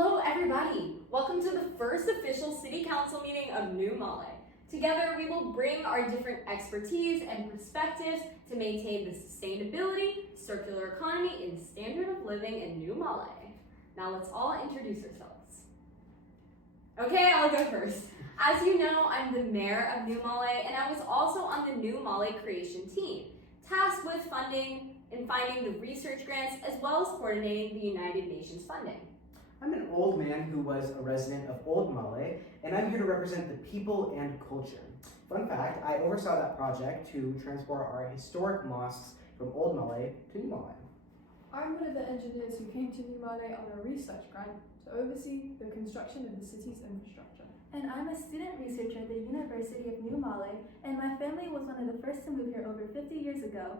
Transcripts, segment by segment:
Hello everybody! Welcome to the first official City Council meeting of New Male. Together we will bring our different expertise and perspectives to maintain the sustainability, circular economy, and standard of living in New Male. Now let's all introduce ourselves. Okay, I'll go first. As you know, I'm the mayor of New Male, and I was also on the New Male creation team, tasked with funding and finding the research grants as well as coordinating the United Nations funding. I'm an old man who was a resident of Old Male, and I'm here to represent the people and culture. Fun fact, I oversaw that project to transport our historic mosques from Old Male to New Male. I'm one of the engineers who came to New Male on a research grant to oversee the construction of the city's infrastructure. And I'm a student researcher at the University of New Male, and my family was one of the first to move here over 50 years ago.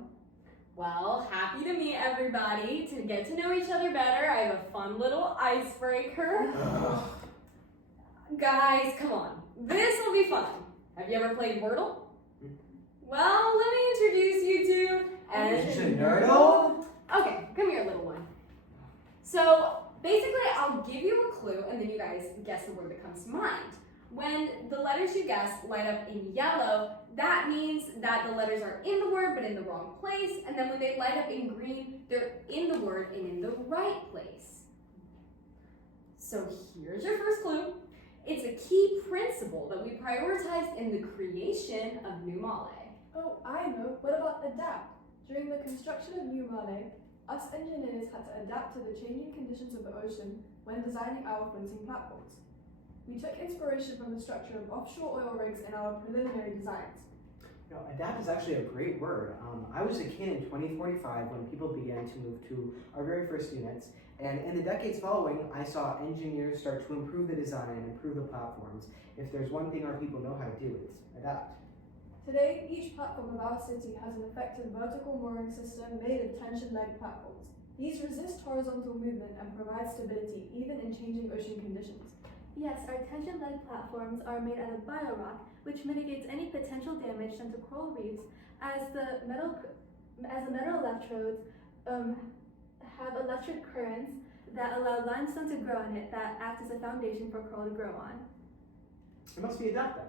Well, happy to meet everybody, to get to know each other better. I have a fun little icebreaker. Guys, come on, this will be fun. Have you ever played Wordle? Well, let me introduce you to Engineerdle? Okay, come here, little one. So, basically, I'll give you a clue, and then you guys guess the word that comes to mind. When the letters you guess light up in yellow, that means that the letters are in the word but in the wrong place, and then when they light up in green, they're in the word and in the right place. So here's your first clue. It's a key principle that we prioritized in the creation of New Male. Oh, I know. What about adapt? During the construction of New Male, us engineers had to adapt to the changing conditions of the ocean when designing our floating platforms. We took inspiration from the structure of offshore oil rigs in our preliminary designs. Adapt is actually a great word. I was a kid in 2045 when people began to move to our very first units, and in the decades following, I saw engineers start to improve the design and improve the platforms. If there's one thing our people know how to do, it's adapt. Today, each platform of our city has an effective vertical mooring system made of tension leg platforms. These resist horizontal movement and provide stability even in changing ocean conditions. Yes, our tension leg platforms are made out of biorock, which mitigates any potential damage done to coral reefs, as the metal electrodes have electric currents that allow limestone to grow in it that act as a foundation for coral to grow on. It must be adapt then.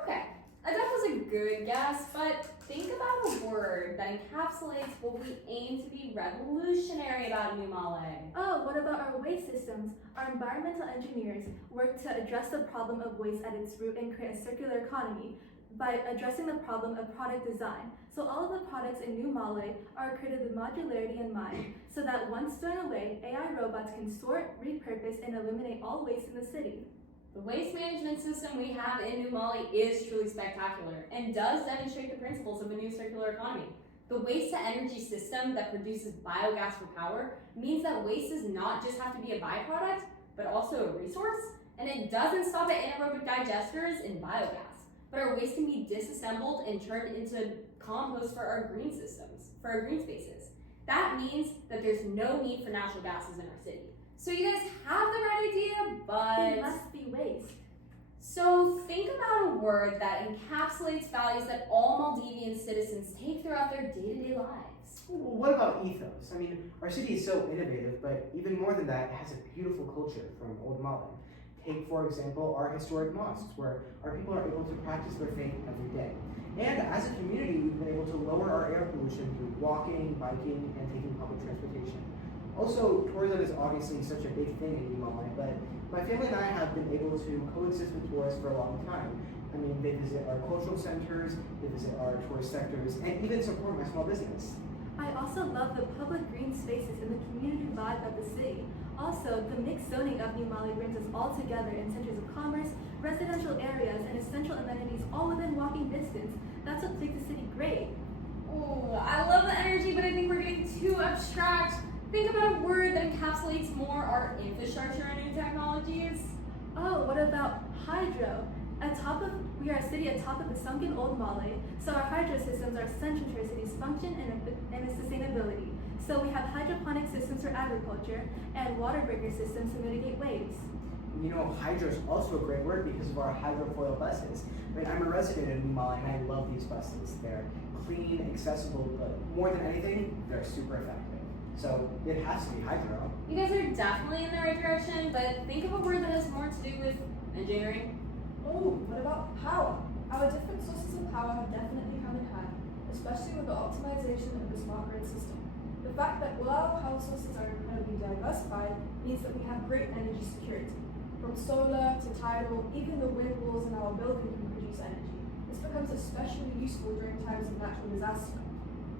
Okay, adapt was a good guess, but think about a word that encapsulates what we aim to be revolutionary about New Male. Oh, what about our waste systems? Our environmental engineers work to address the problem of waste at its root and create a circular economy by addressing the problem of product design. So all of the products in New Male are created with modularity in mind, so that once thrown away, AI robots can sort, repurpose, and eliminate all waste in the city. The waste management system we have in New Male is truly spectacular and does demonstrate the principles of a new circular economy. The waste-to-energy system that produces biogas for power means that waste does not just have to be a byproduct, but also a resource, and it doesn't stop at anaerobic digesters and biogas, but our waste can be disassembled and turned into compost for our green systems, for our green spaces. That means that there's no need for natural gases in our city. So you guys have the right idea, but It must be waste. So think about a word that encapsulates values that all Maldivian citizens take throughout their day-to-day lives. Well, what about ethos? I mean, our city is so innovative, but even more than that, it has a beautiful culture from Old Male. Take, for example, our historic mosques, where our people are able to practice their faith every day. And as a community, we've been able to lower our air pollution through walking, biking, and taking public transportation. Also, tourism is obviously such a big thing in New Male, but my family and I have been able to coexist with tourists for a long time. I mean, they visit our cultural centers, they visit our tourist sectors, and even support my small business. I also love the public green spaces and the community vibe of the city. Also, the mixed zoning of New Male brings us all together in centers of commerce, residential areas, and essential amenities all within walking distance. That's what makes the city great. Oh, I love the energy, but I think we're getting too abstract. Think about a word that encapsulates more our infrastructure and new technologies. Oh, what about hydro? We are a city atop of the sunken Old Male, so our hydro systems are essential to our city's function and its sustainability. So we have hydroponic systems for agriculture and water breaker systems to mitigate waves. You know, hydro is also a great word because of our hydrofoil buses. I mean, I'm a resident of New Male and I love these buses. They're clean, accessible, but more than anything, they're super effective. So it has to be hydro. You guys are definitely in the right direction, but think of a word that has more to do with engineering. Oh, what about power? Our different sources of power have definitely come in hand, especially with the optimization of the smart grid system. The fact that all our power sources are incredibly diversified means that we have great energy security. From solar to tidal, even the wind walls in our building can produce energy. This becomes especially useful during times of natural disaster.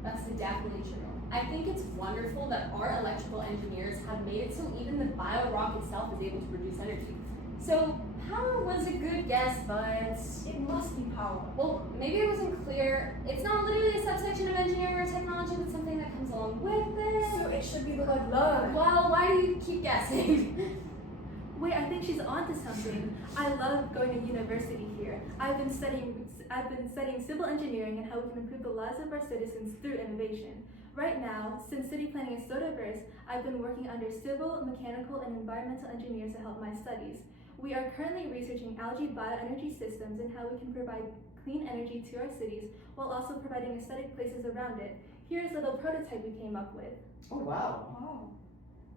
That's definitely true. I think it's wonderful that our electrical engineers have made it so even the bio-rock itself is able to produce energy. So power was a good guess, but It must be power. well, maybe it wasn't clear. It's not literally a subsection of engineering or technology, but something that comes along with it. So it should be the word learn. Well, why do you keep guessing? Wait, I think she's onto something. I love going to university here. I've been studying civil engineering and how we can improve the lives of our citizens through innovation. Right now, since city planning is so diverse, I've been working under civil, mechanical, and environmental engineers to help my studies. We are currently researching algae bioenergy systems and how we can provide clean energy to our cities while also providing aesthetic places around it. Here's a little prototype we came up with. Oh wow. Wow.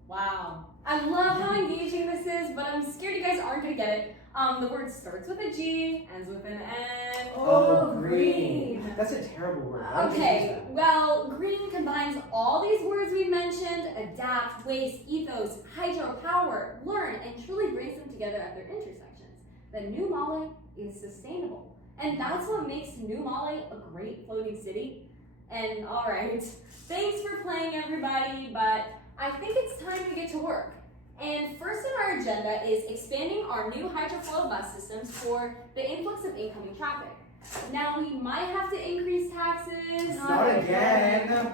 Wow. I love how engaging this is, but I'm scared you guys aren't gonna get it. The word starts with a G, ends with an N. Oh, green. That's a terrible word. Why would you use Okay, that? well, green combines all these words we mentioned: adapt, waste, ethos, hydropower, learn, and truly brings them together at their intersections. The New Male is sustainable. And that's what makes New Male a great floating city. And alright, thanks for playing everybody, but I think it's time to get to work. And first on our agenda is expanding our new hydroflow bus systems for the influx of incoming traffic. Now we might have to increase taxes. Not again.